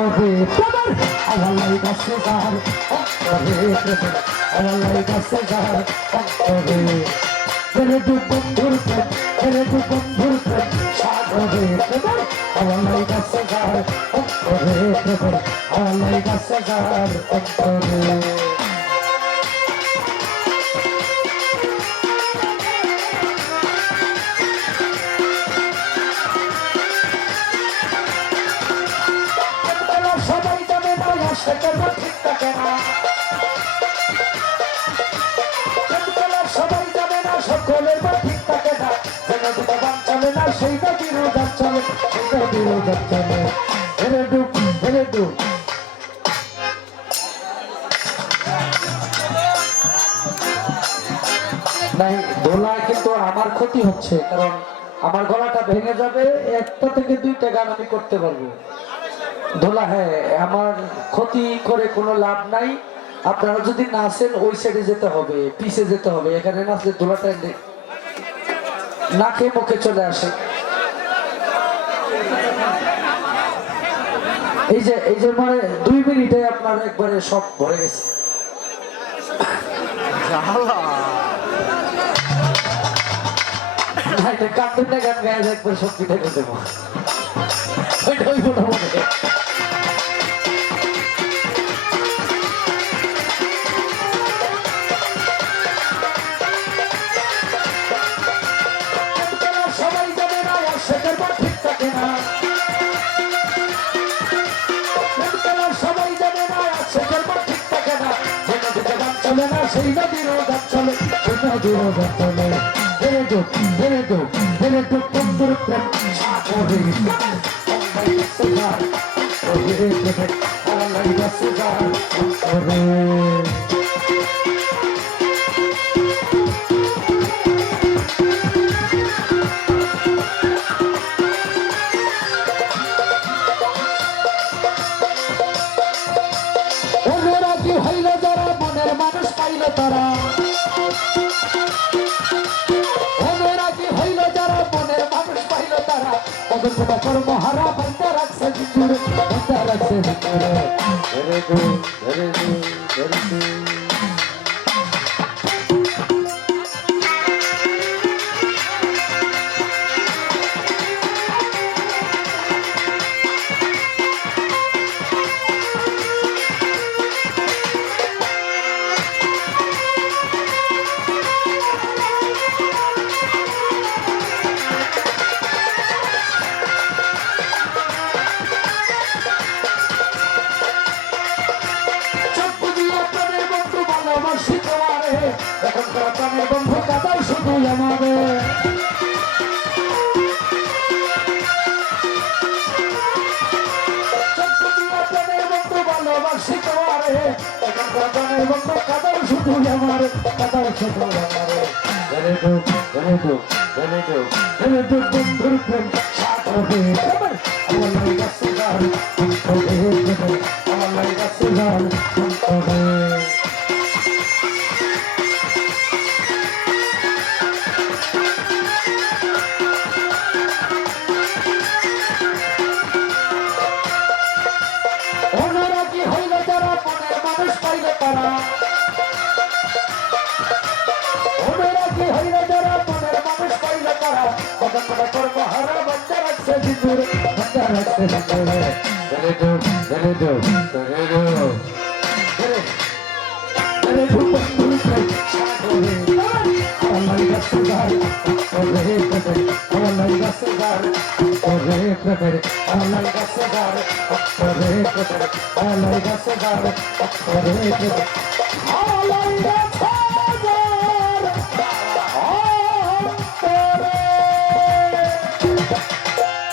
অন্তরে তোমার আমার লাইফ আছে যার অন্তরে আমার লাইফ আছে যার অন্তরে ছেড়ে দু বন্ধুর প্রেম ছেড়ে দু বন্ধুর প্রেম সাগরে তোমার আমার লাইফ আছে যার অন্তরে আমার লাইফ আছে যার অন্তরে সবাই জানে না সেটা ঠিক থাকে না সবাই জানে না সকলের বা ঠিক থাকে না যেন দুটো গান চলে না সেইটা বিরোধ চলে সেইটা বিরোধ চলে হেরে ডুব হেরে ডুব নাই দোলায় কিন্তু আমার ক্ষতি হচ্ছে কারণ আমার গলাটা ভেঙে যাবে একটা থেকে দুইটা গান আমি করতে পারবো দোলা হ্যাঁ আমার ক্ষতি করে কোনো লাভ নাই আপনারা যদি নাচেন ওই সাইডে যেতে হবে পিছে যেতে হবে এখানে নাচলে দোলাটা নাকে মুখে চলে আসে এই যে মানে 2 মিনিটে আপনার একবারে সব ভরে গেছে কান্দুনটা গান গায়ে একবার সব পিঠে দেবো ওইটাই মোটামুটি সবাই জানে না সেটার পর ঠিক থাকে না সবাই জানে না সেটার পর ঠিক থাকে না যে নদীতে গান চলে না সেই নদীরও গান চলে সেই নদীরও গান চলে ধরে দো ধরে দো ধরে দো বন্ধুর প্রেম সাগরে অনুরাগী হইল যারা মনের মানুষ পাইল তারা অনুরাগী হইল যারা মনের মানুষ পাইল তারা পদকটা কর্মহারা বন্ধ রাখছে ভিতরে বন্ধ রাখছে ভিতরে ধরে দো ধরে দো ধরে দো এখনকার প্রাণের বন্ধু কাদাই শুধু আমাদের প্রাণের বন্ধু ভালোবাসি তোমারে এখনকার প্রাণের বন্ধু কাদাই শুধু আমার কাদাই শুধু আমার ধরে দো ধরে দো ধরে দো ধরে দো বন্ধুর প্রেম সাগরে আমার লাইগা সুগার আমার লাইগা সুগার অনুরাগী হইল যারা মনের মানুষ পাইল তারা অনুরাগী হইল যারা মনের মানুষ পাইল তারা কতটা কর্ম হারা বন্ধ রাখছে ভিতরে বন্ধ রাখছে ভিতরে ধরে দো ধরে দো ধরে দো ধরে দো বন্ধুর প্রেম সাগরে আমার লাইগা সুগার ওরে প্রেমের আমার লাইগা সুগার ওরে প্রেমের আমার লাইগা সুগার ওরে প্রেমের আমার লাইগা সুগার ওরে প্রেমের আমার লাইগা